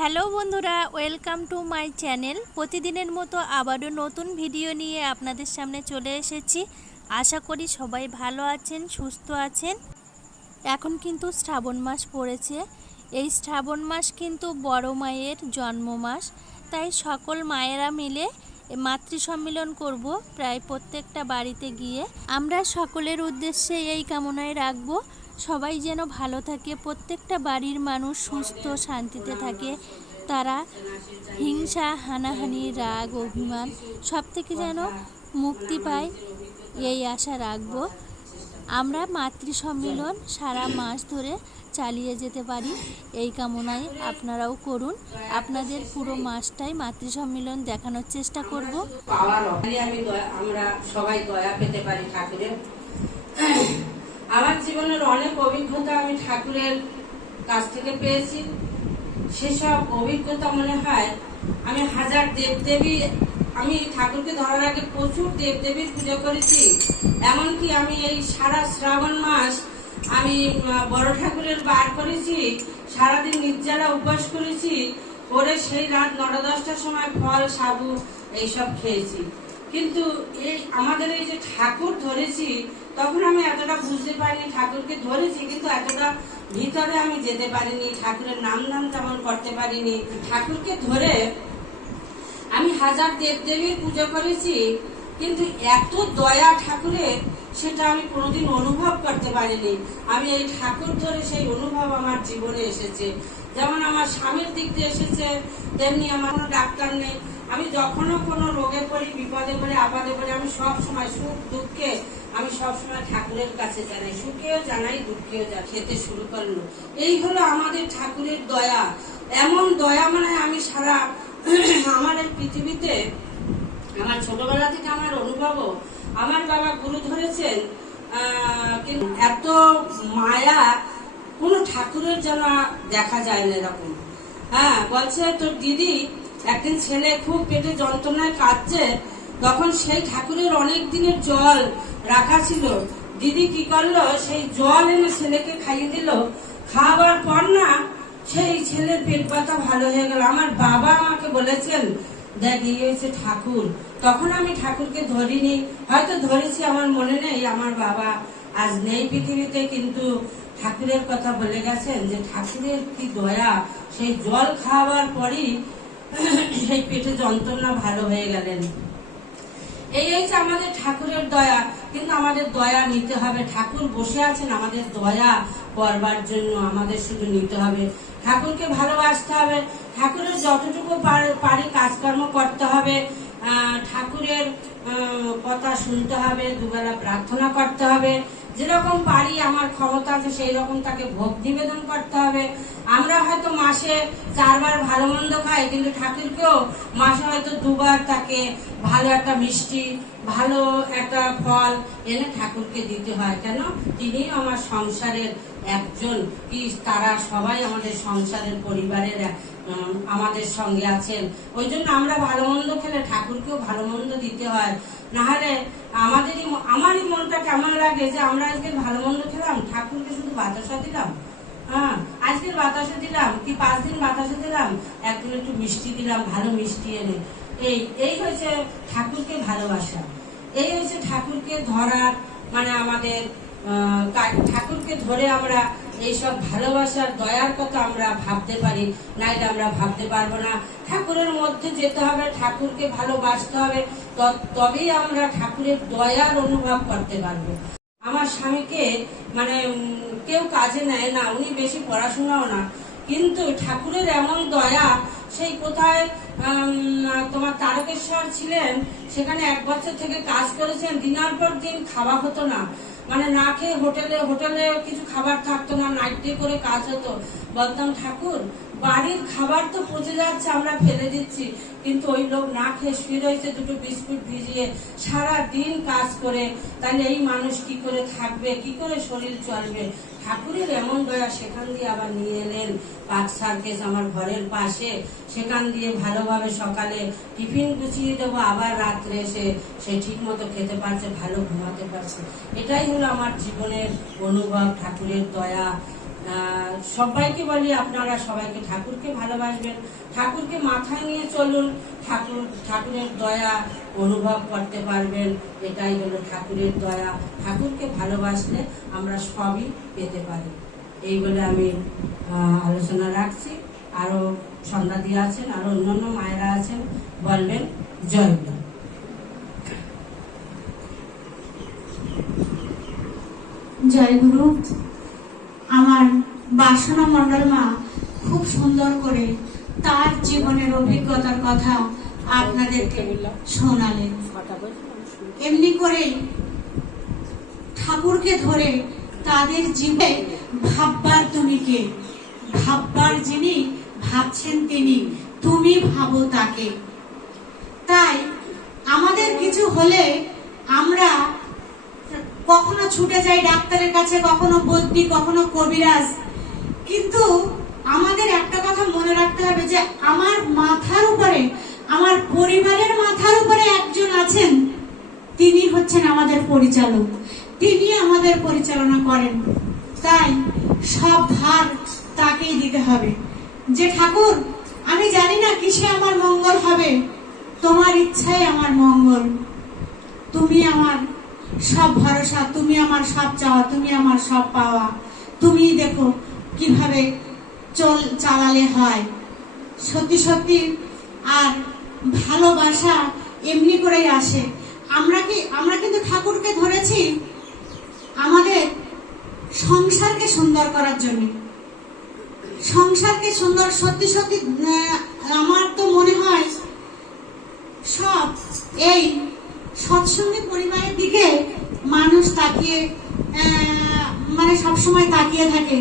Hello বন্ধুরা, welcome to my channel. প্রতিদিনের মতো আবারও নতুন ভিডিও নিয়ে আপনাদের সামনে চলে এসেছি। আশা করি সবাই ভালো আছেন, সুস্থ আছেন। এখন কিন্তু শ্রাবণ মাস পড়েছে। এই শ্রাবণ মাস কিন্তু বড় মায়ের জন্ম মাস তাই সকল মায়েরা মিলে মাতৃ সম্মিলন করব প্রায় প্রত্যেকটা বাড়িতে গিয়ে। আমরা সকলের উদ্দেশ্যে এই কামনায় রাখব। সবাই যেন ভালো থাকে, প্রত্যেকটা বাড়ির মানুষ সুস্থ, শান্তিতে থাকে। তারা হিংসা, হানাহানি, রাগ, অভিমান সব থেকে যেন মুক্তি পায়, এই আশা রাখব। আমরা মাতৃ সম্মেলন সারা মাস ধরে চালিয়ে যেতে পারি, এই কামনায় আপনারাও করুন। আপনাদের পুরো মাসটাই মাতৃ সম্মেলন দেখানোর চেষ্টা করব। আমি আমরা সবাই দয়া পেতে পারি ঠাকুরের। আমার জীবনের অনেক অভিজ্ঞতা আমি ঠাকুরের কাছ থেকে পেয়েছি। সেসব অভিজ্ঞতা মনে হয় আমি হাজার দেবদেবী, আমি ঠাকুরকে ধরার আগে প্রচুর দেবদেবীর পুজো করেছি। এমনকি আমি এই সারা শ্রাবণ মাস আমি বড় ঠাকুরের বার করেছি, সারাদিন নির্জারা উপবাস করেছি, করে সেই রাত নটা দশটার সময় ফল, সাবু এইসব খেয়েছি। কিন্তু এই, আমাদের এই যে ঠাকুর ধরেছি তখন আমি এতটা বুঝতে পারিনি, ঠাকুরকে ধরেছি, কিন্তু এতটা ভিতরে আমি যেতে পারিনি, ঠাকুরের নাম নাম তেমন করতে পারিনি। ঠাকুরকে ধরে আমি হাজার দেবদেবীর পুজো করেছি, কিন্তু এত দয়া ঠাকুরের সেটা আমি কোনোদিন অনুভব করতে পারিনি। আমি এই ঠাকুর ধরে সেই অনুভব আমার জীবনে এসেছে। যেমন আমার স্বামীর দিক দিয়ে এসেছে, তেমনি আমার কোনো ডাক্তার নেই। আমি যখনও কোনো রোগে পড়ি, বিপদে পড়ি, আপাদে পড়ি, আমি সব সময় সুখ, দুঃখে আমি সব সময় ঠাকুরের কাছে জানাই, সুখেও জানাই, দুঃখেও যা খেতে শুরু করল। এই হলো আমাদের ঠাকুরের দয়া। এমন দয়া মানে আমি সারা আমার এই পৃথিবীতে, আমার ছোটবেলা থেকে আমার অনুভবও, আমার বাবা গুরু ধরেছেন কিন্তু এত মায়া কোন ঠাকুরের যেন দেখা যায় না এরকম। হ্যাঁ বলছে তোর দিদি একদিন ছেলে খুব পেটে যন্ত্রণায় কাঁদছে, তখন সেই ঠাকুরের অনেক দিনের জল রাখা ছিল। দিদি কি করল? সেই জল এনে ছেলেকে খাইয়ে দিল। খাওয়ার পর না সেই ছেলের পেট ব্যথা ভালো হয়ে গেল। আমার বাবা আমাকে বলেছেন, দেখ, এই হয়েছে ঠাকুর। তখন আমি ঠাকুরকে ধরিনি। হয়তো ধরেছি, আমার মনে নেই। আমার বাবা আজ নেই পৃথিবীতে, কিন্তু ঠাকুরের কথা বলে গেছেন যে ঠাকুরের কি দয়া। সেই জল খাওয়ার পরই সেই পেটে যন্ত্রণা ভালো হয়ে গেলেন। এই হয়েছে আমাদের ঠাকুরের দয়া। কিন্তু আমাদের দয়া নিতে হবে। ঠাকুর বসে আছেন, আমাদের দয়া করবার জন্য আমাদের শুধু নিতে হবে। ঠাকুরকে ভালোবাসতে হবে। ঠাকুরের যতটুকু পার- কাজকর্ম করতে হবে। ঠাকুরের কথা শুনতে হবে, দুবেলা প্রার্থনা করতে হবে। যেরকম পারি, আমার ক্ষমতা আছে সেই রকম তাকে ভোগ নিবেদন করতে হবে। আমরা হয়তো মাসে চারবার ভালো মন্দ খাই, কিন্তু ঠাকুরকেও মাসে হয়তো দুবার তাকে ভালো একটা মিষ্টি, ভালো একটা ফল এনে ঠাকুরকে দিতে হয়। কেন? তিনি আমার সংসারের একজন। কি তারা সবাই আমাদের সংসারের পরিবারের আমাদের সঙ্গে আছেন। ওই জন্য আমরা ভালো মন্দ খেলে ঠাকুরকেও ভালো মন্দ দিতে হয়। নাহলে আমাদেরই আমারই মনটা কেমন লাগে যে আমরা আজকে ভালো মন্দ খেলাম? ঠাকুরকে শুধু বাতাসা দিলাম? হ্যাঁ আজকের বাতাসে দিলাম। কি পাঁচ দিন বাতাসে দিলাম? একদিন একটু মিষ্টি দিলাম, ভালো মিষ্টি এনে। এই এই হয়েছে ঠাকুরকে ভালোবাসা। এই হচ্ছে ঠাকুরকে ধরার মানে আমাদের ঠাকুরকে ধরে আমরা এইসব ভালোবাসার দয়ার কথা আমরা ভাবতে পারি না এটা আমরা ভাবতে পারব না। ঠাকুরের মধ্যে যেতে হবে, ঠাকুরকে ভালোবাসতে হবে তবেই আমরা ঠাকুরের দয়ার অনুভব করতে পারব। আমার স্বামীকে মানে কেউ কাজে নেয় না, উনি বেশি পড়াশোনাও না, কিন্তু ঠাকুরের এমন দয়া সেই কোথায় তোমার তারকেশ্বর ছিলেন, সেখানে এক বছর থেকে কাজ করেছেন, দিনার পর দিন খাওয়া হতো না। মানে না খেয়ে হোটেলে হোটেলে কিছু খাবার থাকতো না নাইট ডে করে কাজ হতো। বলতাম, ঠাকুর, বাড়ির খাবার তো পচে যাচ্ছে, আমরা ফেলে দিচ্ছি। কিন্তু ওই লোক না খেয়ে শুয়ে রয়েছে দুটো বিস্কুট ভিজিয়ে সারা দিন কাজ করে। তাহলে এই মানুষ কি করে থাকবে, কি করে শরীর চলবে? ঠাকুরের এমন দয়া সেখান দিয়ে আবার নিয়ে এলেন। পাক সার্কেস আমার ঘরের পাশে। সেখান দিয়ে ভালোভাবে সকালে টিফিন গুছিয়ে দেবো, আবার রাত্রে এসে সে ঠিক মতো খেতে পারছে, ভালো ঘুমাতে পারছে। এটাই হলো আমার জীবনের অনুভব, ঠাকুরের দয়া। সবাইকে বলি, আপনারা সবাইকে ঠাকুরকে ভালোবাসবেন। ঠাকুরকে মাথায় নিয়ে চলুন। ঠাকুর, ঠাকুরের দয়া অনুভব করতে পারবেন। এটাই হলো ঠাকুরের দয়া। ঠাকুরকে ভালোবাসলে আমরা সবই পেতে পারি। এই বলে আমি আলোচনা রাখছি। আরও সন্ধ্যা দিয়ে আছেন, আরও অন্যান্য মায়েরা আছেন, বলবেন জয় গুরু। আমার বাসনা মন্ডল মা, খুব সুন্দর করে তার জীবনের অভিজ্ঞতার কথা আপনাদেরকে শোনালেন। এমনি করে ঠাকুরকে ধরে তাদের জীবে ভাববার তুমি কে? ভাববার যিনি ভাবছেন তিনি, তুমি ভাবো তাকে। তাই আমাদের কিছু হলে আমরা কখনো ছুটে যাই ডাক্তারের কাছে, কখনো বদ্যি কখনো কবিরাজ। কিন্তু আমাদের একটা কথা মনে রাখতে হবে যে, আমার মাথার উপরে, আমার পরিবারের মাথার উপরে একজন আছেন, তিনি হচ্ছেন আমাদের পরিচালক। তিনি আমাদের পরিচালনা করেন। তাই সব ভার তাকেই দিতে হবে। যে ঠাকুর, আমি জানি না কিসে আমার মঙ্গল হবে। তোমার ইচ্ছাই আমার মঙ্গল। তুমি আমার সব ভরসা, তুমি আমার সব চাওয়া, তুমি আমার সব পাওয়া। তুমি দেখো কীভাবে চল চালালে হয়। সত্যি সত্যি আর ভালোবাসা এমনি করেই আসে। আমরা কি, আমরা কিন্তু ঠাকুরকে ধরেছি আমাদের সংসারকে সুন্দর করার জন্য। সংসারকে সুন্দর, সত্যি সত্যি আমার তো মনে হয় সব এই সৎসঙ্গী পরিবারের দিকে মানুষ তাকিয়ে মানে সবসময় তাকিয়ে থাকে।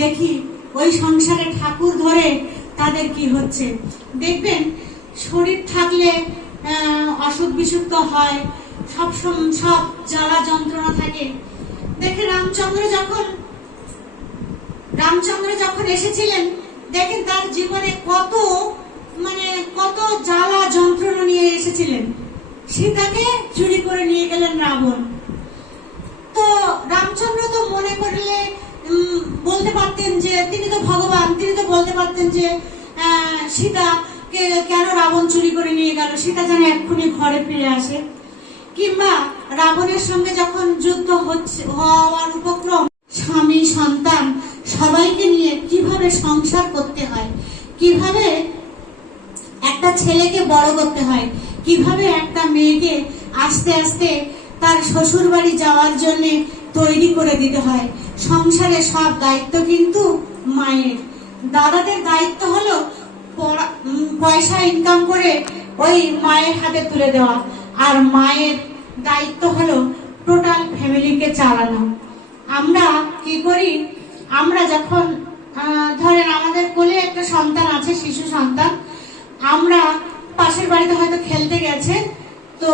দেখি ওই সংসারে ঠাকুর ধরে তাদের কি হচ্ছে। দেখবেন শরীর থাকলে অসুখ বিসুখ হয়, সব সব জ্বালা যন্ত্রণা থাকে। দেখে রামচন্দ্র যখন রামচন্দ্র যখন এসেছিলেন, দেখেন তার জীবনে কত মানে কত জ্বালা যন্ত্রণা নিয়ে এসেছিলেন। সীতাকে চুরি করে নিয়ে গেলেন রাবণ। তো রামচন্দ্র তো মনে করলে বলতে পারতেন যে, তিনি তো ভগবান, তিনি তো বলতে পারতেন যে সীতা সীতাকে কেন রাবণ চুরি করে নিয়ে গেল? সীতা যেন এক্ষুনি ঘরে ফিরে আসে। কিংবা রাবণের সঙ্গে যখন যুদ্ধ হচ্ছে, হওয়ার উপক্রম, স্বামী, সন্তান, সবাইকে নিয়ে কীভাবে সংসার করতে হয়? কীভাবে একটা ছেলেকে বড় করতে হয়? কীভাবে একটা মেয়েকে আস্তে আস্তে তার শ্বশুর বাড়ি যাওয়ার জন্য তৈরি করে দিতে হয়? সংসারে সব দায়িত্ব কিন্তু মায়ের। দাদাদের দায়িত্ব হলো পয়সা ইনকাম করে ওই মায়ের হাতে তুলে দেওয়া। আর মায়ের দায়িত্ব হলো টোটাল ফ্যামিলিকে চালানো। আমরা কি করি? আমরা যখন ধরেন আমাদের কোলে একটা সন্তান আছে, শিশু সন্তান, আমরা পাশের বাড়িতে হয়তো খেলতে গেছে, তো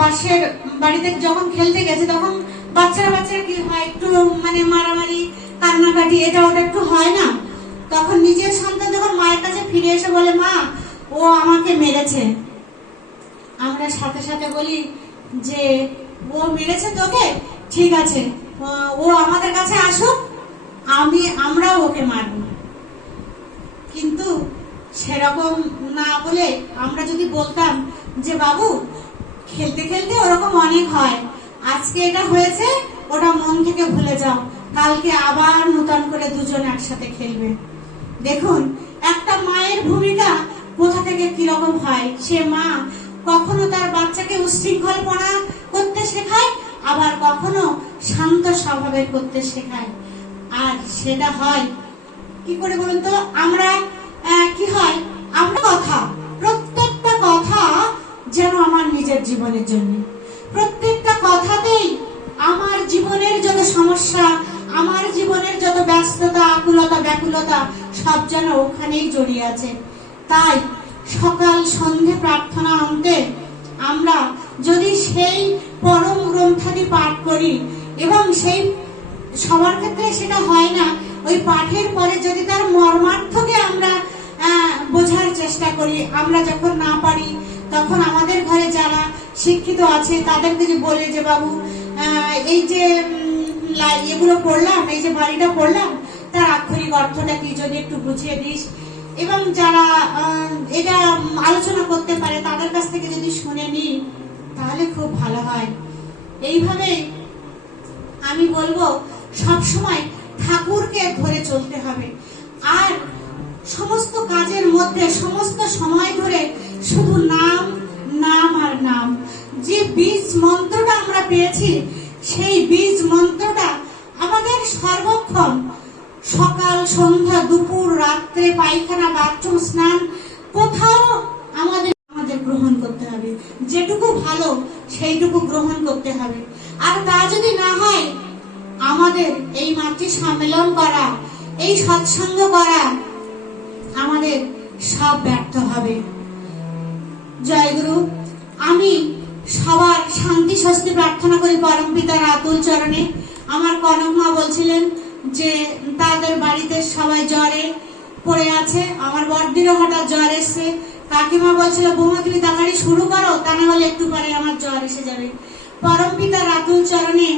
পাশের বাড়িতে যখন খেলতে গেছে তখন বাচ্চারা বাচ্চারা কি হয়, একটু মানে মারামারি, কান্নাকাটি, এটা ওটা একটু হয় না। তখন নিজের সন্তান যখন মায়ের কাছে ফিরে এসে বলে, মা, ও আমাকে মেরেছে। আমরা সাথে সাথে বলি যে, ও মেরেছে তোকে? ঠিক আছে। ও আমাদের কাছে আসুক, আমি, আমরাও ওকে মারব। সেরকম না বলে আমরা যদি বলতাম যে, বাবু, খেলতে খেলতে ওরকম অনেক হয়। আজকে এটা হয়েছে, ওটা মন থেকে ভুলে যাও। কালকে আবার নতুন করে দুজন একসাথে খেলবে। দেখুন, একটা মায়ের ভূমিকা কোথা থেকে কীরকম হয়? সে মা কখনো তার বাচ্চাকে উশৃঙ্খলপনা করতে শেখায়, আবার কখনো শান্ত স্বভাবের করতে শেখায়। আর সেটা হয়, কি করে বলুন তো? আমরা কি হয়? আমরা কথা, প্রত্যেকটা কথা যেন আমার নিজের জীবনের জন্য। প্রত্যেকটা কথাতেই আমার জীবনের যত সমস্যা, আমার জীবনের যত ব্যস্ততা, আকুলতা, ব্যাকুলতা, সব যেন ওখানেই জড়িয়ে আছে। তাই সকাল সন্ধে প্রার্থনা অন্তে আমরা যদি সেই পরম গ্রন্থাদি পাঠ করি এবং সেই সবার ক্ষেত্রে সেটা হয় না, ওই পাঠের পরে যদি তার মর্মার্থকে আমরা বোঝার চেষ্টা করি। আমরা যখন না পারি, তখন আমাদের ঘরে যারা শিক্ষিত আছে, তাদেরকে যে বলে যে, বাবু এই যে এগুলো পড়লাম, এই যে বাড়িটা পড়লাম, তার আক্ষরিক অর্থটা কি যদি একটু বুঝিয়ে দিস? এবং যারা এটা আলোচনা করতে পারে, তাদের কাছ থেকে যদি শুনে নি তাহলে খুব ভালো হয়। এইভাবে আমি বলব, সবসময় ঠাকুরকে ধরে চলতে হবে। আর সমস্ত কাজের মধ্যে সমস্ত সময় ধরে শুধু নাম নাম আর নাম। যে বীজ মন্ত্রটা আমরা পেয়েছি, সেই বীজ মন্ত্রটা আমাদের সর্বক্ষণ সকাল, সন্ধ্যা, দুপুর, রাত্রে পায়খানা, বাথরুম, স্নান কোথাও আমাদের আমাদের গ্রহণ করতে হবে। যেটুকু ভালো সেইটুকু গ্রহণ করতে হবে। আর তা যদি না হয়, আমাদের এই মাতৃ সম্মেলন করা, এই সৎসঙ্গ করা আমাদের সব ব্যর্থ হবে। জয় গুরু আমি সবার শান্তি স্বস্তি প্রার্থনা করি পরম পিতার আতুল চরণে। আমার কনক মা বলছিলেন যে, তাদের বাড়িতে সবাই জ্বরে পড়ে আছে, আমার বড়দিরও হঠাৎ জ্বর এসছে। কাকিমা বলছিল, বৌমা, তুমি তাড়াতাড়ি শুরু করো, তা না হলে একটু পরে আমার জ্বর এসে যাবে। পরম পিতার আতুল চরণে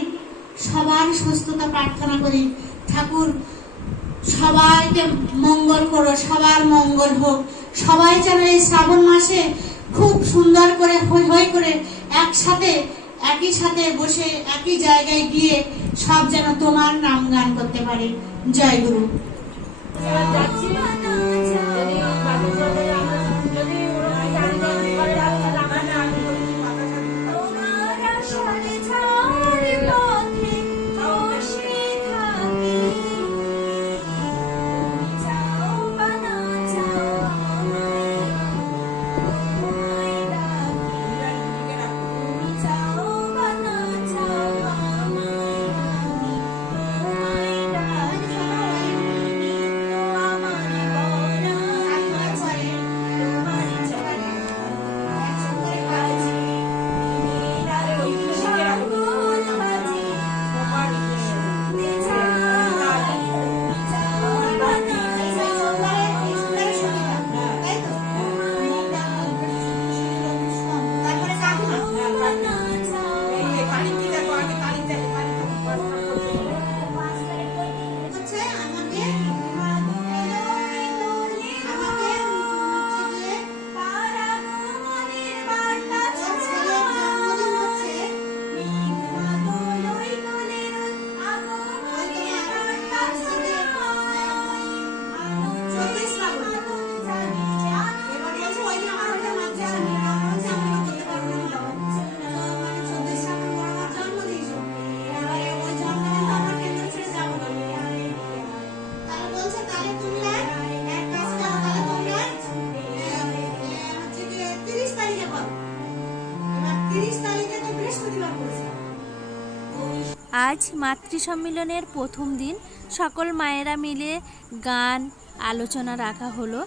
সবার সুস্থতা প্রার্থনা করি। ঠাকুর সবাইকে মঙ্গল করো, সবার মঙ্গল হোক। সবাই যেন এই শ্রাবণ মাসে খুব সুন্দর করে হৈ হৈ করে একসাথে, একই সাথে বসে, একই জায়গায় গিয়ে সব যেন তোমার নাম গান করতে পারে। জয় গুরু। যাচ্ছি আজ মাতৃ সম্মিলনের প্রথম দিন সকল মায়েরা মিলে গান আলোচনা রাখা হলো।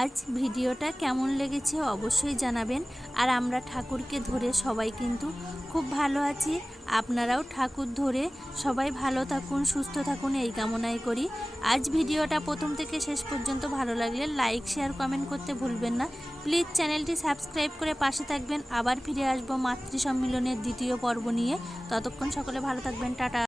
আজ ভিডিওটা কেমন লেগেছে অবশ্যই জানাবেন। আর আমরা ঠাকুরকে ধরে সবাই কিন্তু খুব ভালো আছি। আপনারাও ঠাকুর ধরে সবাই ভালো থাকুন, সুস্থ থাকুন, এই কামনাই করি। আজ ভিডিওটা প্রথম থেকে শেষ পর্যন্ত ভালো লাগলে লাইক, শেয়ার, কমেন্ট করতে ভুলবেন না। প্লিজ চ্যানেলটি সাবস্ক্রাইব করে পাশে থাকবেন। আবার ফিরে আসব মাতৃ সম্মিলনের দ্বিতীয় পর্ব নিয়ে। ততক্ষণ সকলে ভালো থাকবেন। টাটা।